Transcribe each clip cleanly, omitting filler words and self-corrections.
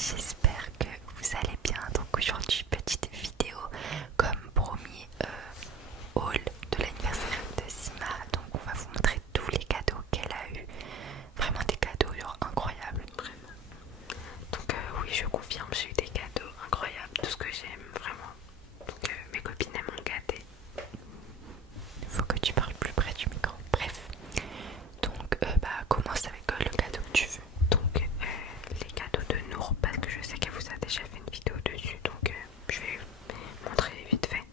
J'espère que vous allez bien. Donc aujourd'hui, petite vidéo comme promis haul de l'anniversaire de Sima. Donc on va vous montrer tous les cadeaux qu'elle a eu. Vraiment des cadeaux genre incroyables. Vraiment. Donc oui, je confirme, j'ai eu des cadeaux incroyables, tout ce que j'aime vraiment. Donc mes copines elles m'ont gâtée. Faut que tu parles plus près du micro. Bref. Donc commence avec le cadeau que tu veux. Donc les cadeaux de Nour, parce que je sais qu'elle vous a déjà fait une vidéo dessus, donc je vais montrer vite fait.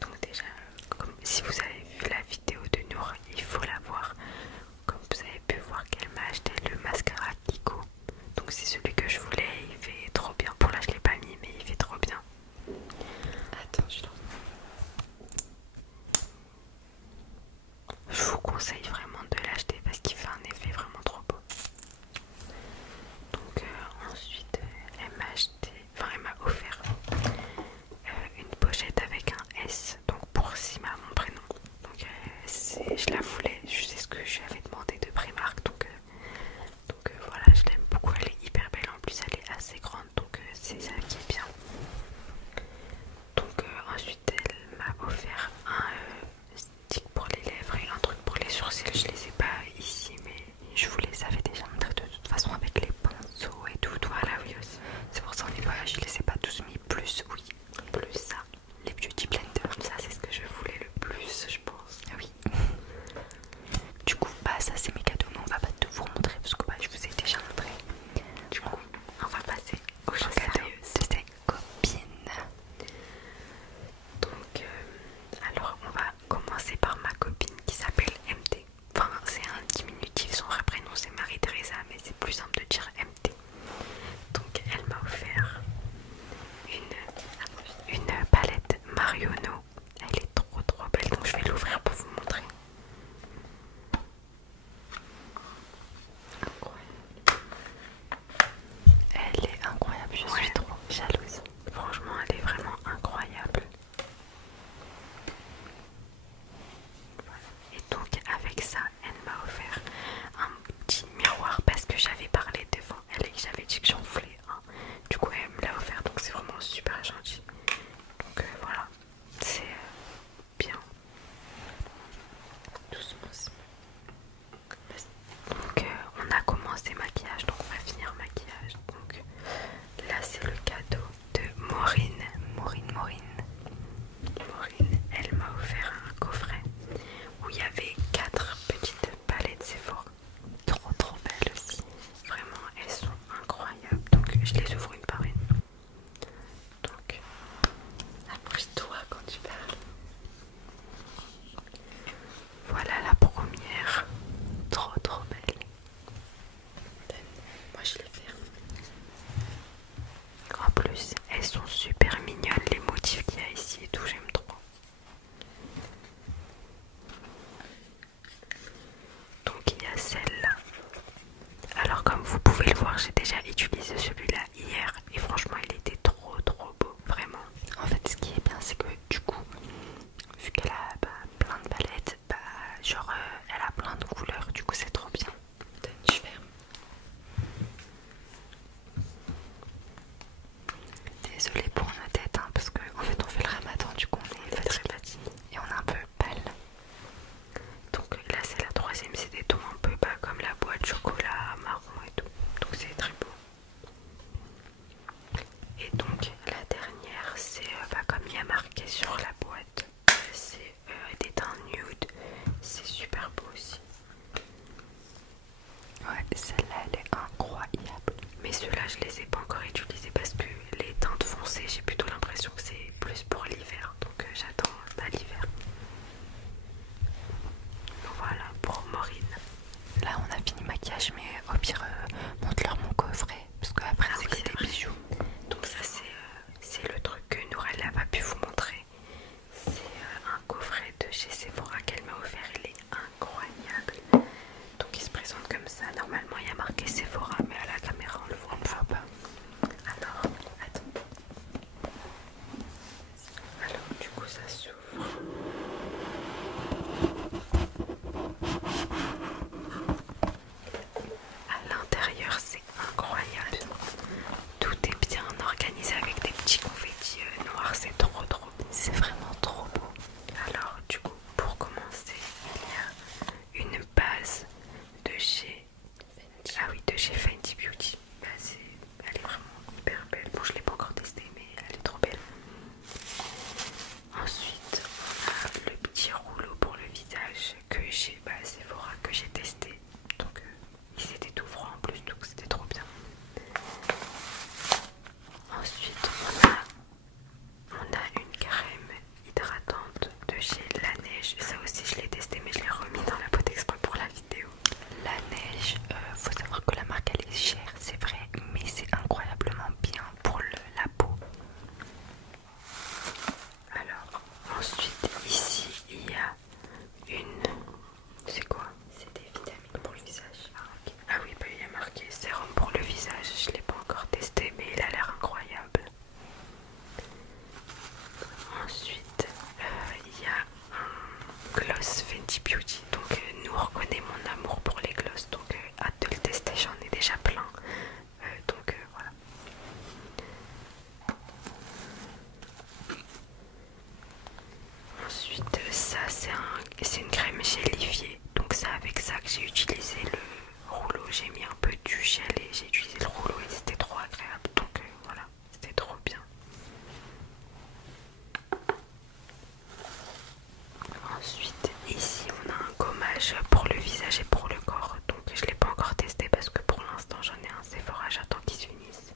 Donc déjà, comme si vous avez vu la vidéo de Nour, il faut la voir. Comme vous avez pu voir qu'elle m'a acheté le mascara Kiko. Donc c'est celui que je voulais, il fait trop bien. Pour là je l'ai pas mis mais il fait trop bien. Attends, Je vous conseille vraiment de l'acheter parce qu'il fait un effet vraiment trop beau. Donc ensuite elle m'a acheté, enfin elle m'a offert une pochette avec un S, donc pour Sima mon prénom. Donc je la voulais, je sais ce que je lui avais demandé de Primark, donc voilà, je l'aime beaucoup, elle est hyper belle, en plus elle est assez grande, donc c'est ça qui est bien. Donc ensuite elle m'a offert un stick pour les lèvres et un truc pour les sourcils. Je les ai pas ici mais je vous les avais déjà montrés de toute façon avec les pinceaux et tout. voilà, oui aussi. C'est pour ça on les voit, je les ai pas tous mis. Plus oui, Plus ça, les beauty blenders. ça c'est ce que je voulais le plus je pense. Oui. Du coup ça c'est mes cadeaux mais on va pas tout vous montrer parce que je vous ai déjà montré. Du coup on va passer aux choses Cadeaux sérieuses. de tes copines. Donc alors on va commencer par ma copine qui s'appelle MT. Enfin c'est un diminutif, son vrai prénom c'est Marie-Thérèse mais c'est plus simple de dire MT. Donc elle m'a offert une palette Marionneau. Elle est trop belle, donc je vais l'ouvrir pour vous montrer. Elle est incroyable, je suis trop jalouse. Franchement elle est vraiment incroyable. Et donc avec ça elle m'a offert un petit miroir parce que j'avais parlé devant elle et que j'avais dit que j'en voulais un. Du coup elle me l'a offert, donc c'est vraiment super gentil. Donc voilà, c'est bien. Doucement aussi. Donc on a commencé maquillage, donc on va finir maquillage. Donc là c'est le cadeau de Maureen. Maureen, elle m'a offert un coffret où il y avait 4 petites palettes Sephora. Trop belle aussi. Vraiment, elles sont incroyables. Donc je les ouvre une par une. Donc, approche-toi quand tu parles. Voilà la première. Trop belle. Moi je les ferme. En plus, elles sont super mignonnes, les motifs qu'il y a ici et tout, j'aime trop. Donc il y a celle-là. Alors comme vous pouvez le voir, j'ai déjà utilisé celui-là hier et franchement il était trop beau, vraiment. En fait ce qui est bien c'est que du coup, vu qu'elle a plein de palettes, elle a plein de couleurs, du coup c'est trop bien. Je ferme. Désolée pour nos têtes parce que en fait on fait le ramadan, du coup on est Très fatiguée. et on est un peu pâle. Donc là c'est la troisième, c'est des tons un peu comme la boîte chocolat marron et tout. Donc c'est très beau. Et donc la dernière c'est comme il y a marqué sur la boîte, c'est des teints nude. C'est super beau aussi. Ouais, celle-là elle est incroyable. Mais ceux-là je les ai pas encore utilisés parce que les teintes foncées j'ai plutôt l'impression que c'est plus pour l'hiver. Donc j'attends l'hiver. Voilà pour Maureen. Là on a fini maquillage mais au pire montre-leur mon coffret parce que après c'est que des bijoux. Donc ça c'est le truc que Nourelle n'a pas pu vous montrer. C'est un coffret de chez Sephora qu'elle m'a offert, il est incroyable. Donc il se présente comme ça, normalement il y a marqué Sephora mais à la caméra on le voit pas. Alors chez Fenty Beauty. Bah, elle est vraiment hyper belle. Bon, je l'ai pas encore testée, mais elle est trop belle. Ensuite, on a le petit rouleau pour le visage que j'ai, bah, Sephora, que j'ai testé. Donc, ils étaient tout froids en plus, donc c'était trop bien. Ensuite, on a une crème hydratante de chez La Neige. Ça aussi, je l'ai testé, mais je l'ai remis dans la boîte exprès pour la vidéo. La Neige, faut savoir que la marque elle est chère, c'est vrai, mais c'est incroyablement bien pour la peau. Alors, ensuite, ici, il y a une... C'est quoi? C'est des vitamines pour le visage. Ah, okay. Ah oui, bah, il y a marqué sérum pour le visage. Je ne l'ai pas encore testé, mais il a l'air incroyable. Ensuite, il y a un gloss Fenty Beauty. Donc, nous reconnaît mon amour pour les gloss. Donc, hâte de le tester. J'en ai déjà plein. Donc, voilà. Ensuite, ça, c'est une crème gélifiée. Donc, c'est avec ça que j'ai utilisé le rouleau. J'ai mis un peu du gel et j'ai utilisé le rouleau et c'était trop agréable. Donc, voilà, c'était trop bien. Ensuite, ici on a un gommage pour le visage et pour le corps. Donc je ne l'ai pas encore testé parce que pour l'instant j'en ai un Sephora, j'attends qu'il se finisse.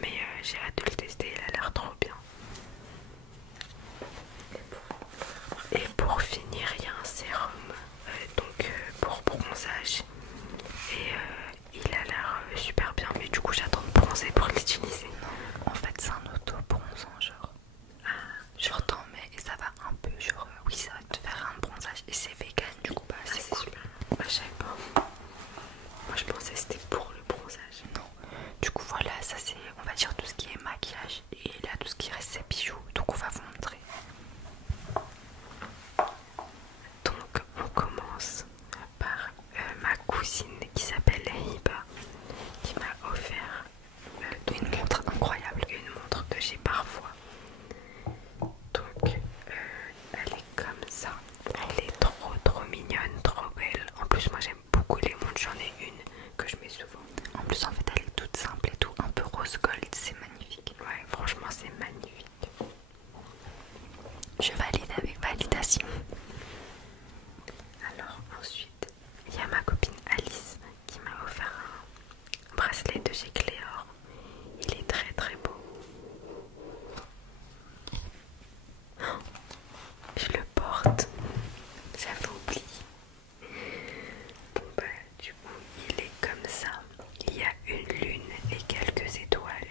Mais j'ai hâte de le tester, il a l'air trop bien. Et pour finir, il y a un sérum pour bronzage. Et il a l'air super bien, mais du coup j'attends de bronzer pour l'utiliser. Non, en fait c'est un auto-bronzant genre. Genre t'en mets et ça va un peu genre oui ça va te faire un bronzage et c'est vegan du coup bah c'est cool. Super. Bah, je savais pas. Moi je pensais que c'était pour le bronzage. Non, du coup voilà ça c'est on va dire tout ce qui est maquillage et là tout ce qui reste c'est bijoux donc on va vous montrer. Donc on commence par ma cousine qui s'appelle Hiba qui m'a offert Une montre incroyable. une montre que j'ai parfois. Donc elle est comme ça. Elle est trop mignonne, trop belle. En plus moi j'aime beaucoup les montres, j'en ai une que je mets souvent. En plus en fait elle est toute simple et tout, un peu rose gold, c'est magnifique. Ouais, franchement c'est magnifique. Je valide avec validation. Alors ensuite, il y a ma copine Alice qui m'a offert un bracelet de chez Cléor. Il est très beau. Oh, je le porte. J'avais oublié. Bon bah du coup il est comme ça. Il y a une lune et quelques étoiles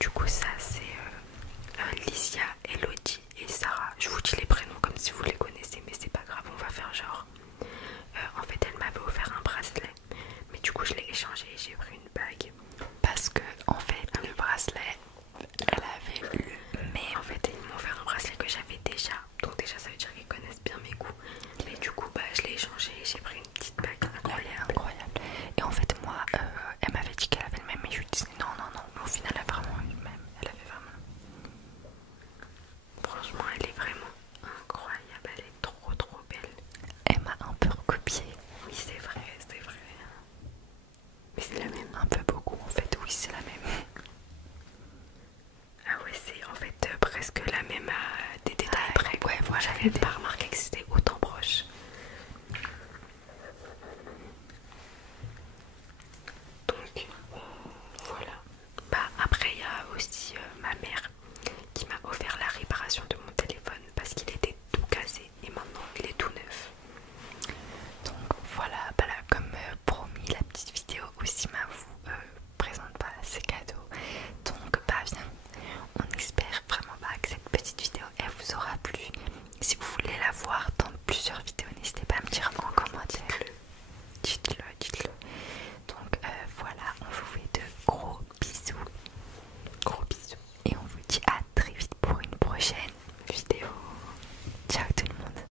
du coup ça c'est Licia, Elodie et Sarah. Je vous dis les prénoms comme si vous les connaissez, mais c'est pas grave, on va faire genre. En fait elle m'avait offert un bracelet, mais du coup je l'ai échangé et j'ai pris une bague. Parce que en fait le bracelet, elle avait le même. En fait ils m'ont offert un bracelet que j'avais déjà, donc déjà ça veut dire qu'ils connaissent bien mes goûts. Mais du coup bah je l'ai échangé et j'ai pris une petite bague incroyable. Incroyable. Et en fait moi, elle m'avait dit qu'elle avait le même, mais je lui disais non non non, mais au final elle a vraiment eu le même. Elle avait vraiment. Franchement elle est vraiment incroyable, elle est trop trop belle. Elle m'a un peu recopié. Oui c'est vrai, c'est vrai. Mais c'est la même. Un peu beaucoup en fait, oui c'est la même. Ah ouais c'est en fait presque la même à des détails près. Ouais voilà, J'avais des par